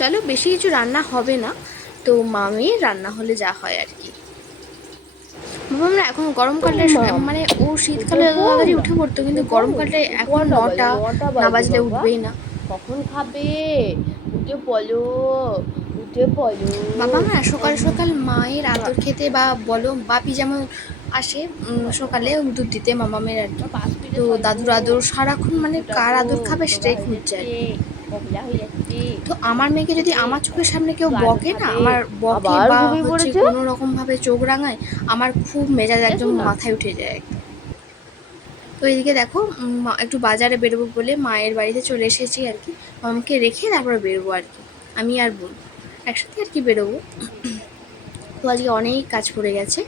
চলো বেশি কিছু রান্না হবে না। তো মামি রান্না হলে যা হয় আর কি। না এখন গরমকালে মানে ও শীতকালে তাড়াতাড়ি উঠে পড়তো কিন্তু গরমকালে এখন নটা না বাজলে উঠবেই না। কখন খাবে? উঠে পলো উঠে পলো বাবা না সকাল সকাল মায়ের আদর খেতে বা বলো বাপি যেমন আসে সকালে দুধ দিতে মামামের আর কি। তো দাদুর আদর সারাক্ষণ মানে কার আদর খাবে সেটাই খুঁজছে আর তো আমার মেয়েকে যদি আমার চোখের সামনে কেউ বকে না আমার বকে বা হচ্ছে কোনো রকম ভাবে চোখ রাঙায় আমার খুব মেজাজ একদম মাথায় উঠে যায়। তো এদিকে দেখো একটু বাজারে বেরোবো বলে মায়ের বাড়িতে চলে এসেছি আর কি। মামাকে রেখে তারপরে বেরোবো আর কি। আমি আর বোন একসাথে আর কি বেরোবো। তো আজকে অনেক কাজ পড়ে গেছে।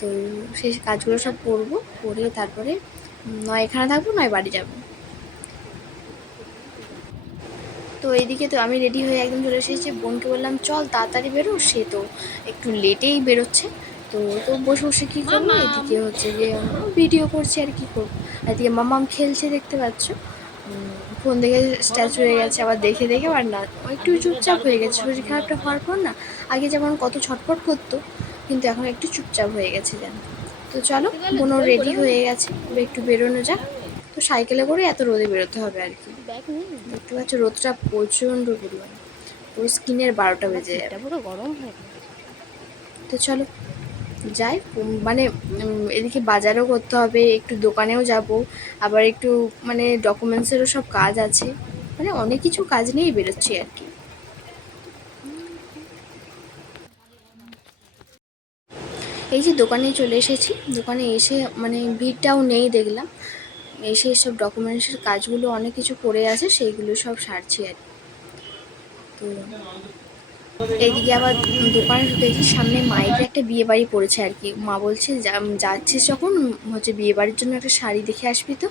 তো সেই কাজগুলো সব করব করে তারপরে নয় এখানে থাকব নয় বাড়ি যাব। তো এইদিকে তো আমি রেডি হয়ে একদম চলে এসেছি। বোনকে বললাম চল তাড়াতাড়ি বেরো সে তো একটু লেটেই বেরোচ্ছে। তো তো বসে বসে কী করব? এদিকে হচ্ছে যে ভিডিও করছি আর কি করব। এদিকে মামাম খেলছে দেখতে পাচ্ছ। ফোন দেখে স্ট্যাচু হয়ে গেছে আবার দেখে দেখে আর না একটু চুপচাপ হয়ে গেছে। শরীর খারাপটা হওয়ার পর না আগে যেমন কত ছটফট করতো কিন্তু এখন একটু চুপচাপ হয়ে গেছে যেন। তো চলো কোনো রেডি হয়ে গেছে। একটু বেরোনো যাক। তো সাইকেলে করে এত রোদে বেরোতে হবে আর কি। দেখতে পাচ্ছ রোদটা প্রচণ্ড পরিমাণে। পুরো স্কিনের বারোটা বেজে যাবে পুরো গরম হয়ে তো চলো যাই মানে এদিকে বাজারও করতে হবে একটু দোকানেও যাব আবার একটু মানে ডকুমেন্টসেরও সব কাজ আছে। মানে অনেক কিছু কাজ নিয়েই বেরোচ্ছি আর কি। এই যে দোকানে চলে এসেছি দোকানে এসে মানে ভিড়টাও নেই দেখলাম। এসে সব ডকুমেন্টসের কাজগুলো অনেক কিছু পড়ে আছে, সেইগুলো সব সারছি আর। তো এইদিকে আবার দোকানে ঢুকেছি, সামনে মায়ের একটা বিয়ে বাড়ি পড়েছে আর কি। মা বলছে যাচ্ছিস যখন, হচ্ছে বিয়ে বাড়ির জন্য একটা শাড়ি দেখে আসবি তো।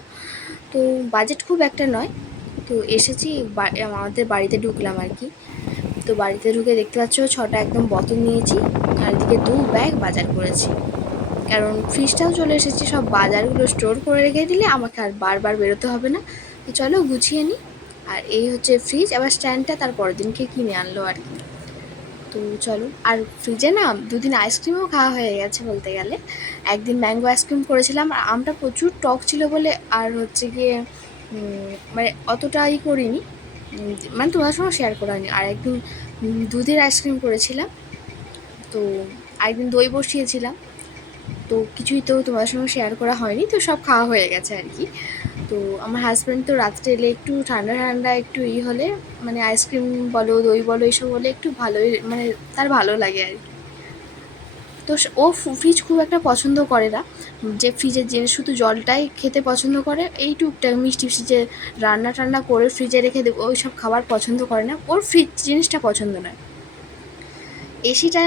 তো বাজেট খুব একটা নয়। তো এসেছি আমাদের বাড়িতে ঢুকলাম আর কি। তো বাড়িতে ঢুকে দেখতে পাচ্ছ, ছটা একদম বোতল নিয়েছি। আর এদিকে দু ব্যাগ বাজার করেছি। কারণ ফ্রিজটাও চলে এসেছে, সব বাজারগুলো স্টোর করে রেখে দিলে আমাকে আর বারবার বেরোতে হবে না। তো চলো গুছিয়ে নিই আর এই হচ্ছে ফ্রিজ আবার স্ট্যান্ডটা তার পরের দিনকে কিনে আনলো আর কি। তো চলো, আর ফ্রিজে না দুদিন আইসক্রিমও খাওয়া হয়ে গেছে বলতে গেলে। একদিন ম্যাঙ্গো আইসক্রিম করেছিলাম, আর আমটা প্রচুর টক ছিল বলে আর হচ্ছে গিয়ে মানে অতটাই করিনি। মানে তোমার সঙ্গে শেয়ার করা আর একদিন দুধের আইসক্রিম করেছিলাম। তো একদিন দই বসিয়েছিলাম। তো কিছুই তো তোমার সঙ্গে শেয়ার করা হয়নি, তো সব খাওয়া হয়ে গেছে আর কি। তো আমার হাজব্যান্ড তো রাত্রে এলে একটু ঠান্ডা ঠান্ডা, একটু ই হলে মানে আইসক্রিম বলো, দই বলো, এইসব হলে একটু ভালোই মানে তার ভালো লাগে আর কি। তো ও ফ্রিজ খুব একটা পছন্দ করে না। যে ফ্রিজের জিনিস শুধু জলটাই খেতে পছন্দ করে, এই টুকটাক মিষ্টি ফ্রিজে রান্না টান্না করে ফ্রিজে রেখে দেবো ওই সব খাবার পছন্দ করে না। ওর ফ্রিজ জিনিসটা পছন্দ নয়। এসিটা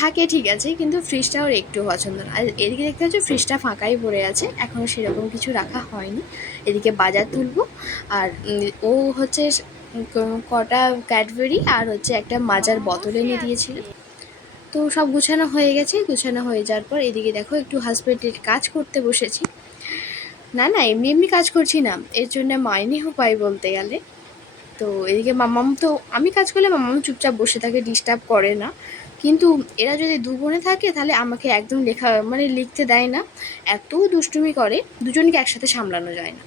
থাকে, ঠিক আছে, কিন্তু ফ্রিজটা ওর একটু পছন্দ না। আর এদিকে দেখতে পাচ্ছ ফ্রিজটা ফাঁকাই পড়ে আছে এখনও সেরকম কিছু রাখা হয়নি। এদিকে বাজার তুলবো, আর ও হচ্ছে কটা ক্যাডবেরি আর হচ্ছে একটা মাজার বোতল এনে দিয়েছিল। তো সব গুছানো হয়ে গেছে, গুছানো হয়ে যাওয়ার পর এদিকে দেখো, একটু হাজব্যান্ডের কাজ করতে বসেছি। না না, এমনি এমনি কাজ করছি না, এর জন্য মাইনেও পাই বলতে গেলে। তো এদিকে মামাম তো, আমি কাজ করলে মামাম চুপচাপ বসে থাকে ডিস্টার্ব করে না। কিন্তু এরা যদি দু বোনে থাকে, তাহলে আমাকে একদম লেখা মানে লিখতে দেয় না। এত দুষ্টুমি করে, দুজনকে একসাথে সামলানো যায় না।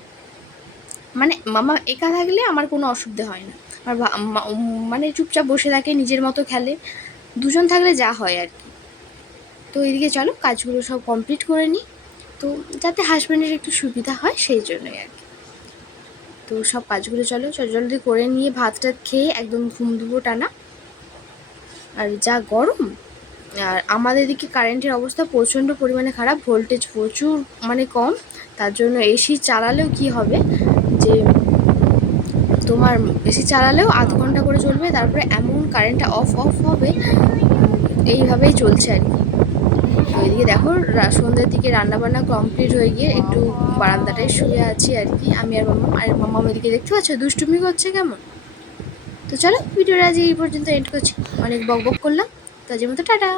মানে মামা একা থাকলে আমার কোনো অসুবিধা হয় না। আমার মানে চুপচাপ বসে থাকে, নিজের মতো খেলে। দুজন থাকলে যা হয় আর কি। তো এদিকে চলো, কাজগুলো সব কমপ্লিট করে নিই। তো যাতে হাজব্যান্ডের একটু সুবিধা হয়, সেই জন্যই আর কি। তো সব কাজগুলো চলো জলদি করে নিয়ে ভাত টাত খেয়ে একদম ঘুম দেবো টানা। আর যা গরম, আর আমাদের এদিকে কারেন্টের অবস্থা প্রচণ্ড পরিমাণে খারাপ ভোল্টেজ প্রচুর মানে কম, তার জন্য এসি চালালেও কি হবে? যে তোমার এসি চালালেও আধ ঘণ্টা করে চলবে, তারপরে এমন কারেন্টটা অফ অফ হবে এইভাবেই চলছে আর কি। তো দেখো সন্ধ্যের দিকে রান্নাবান্না কমপ্লিট হয়ে গিয়ে একটু বারান্দাটায় শুয়ে আছি আর কি। আমি আর মামা আর মামা এদিকে দেখতে পাচ্ছ? দুষ্টুমি করছে কেমন? তো চলো, ভিডিওটা আজ এই পর্যন্ত এন্ড করছি। অনেক বক বক করলাম। তার মতো টাটা।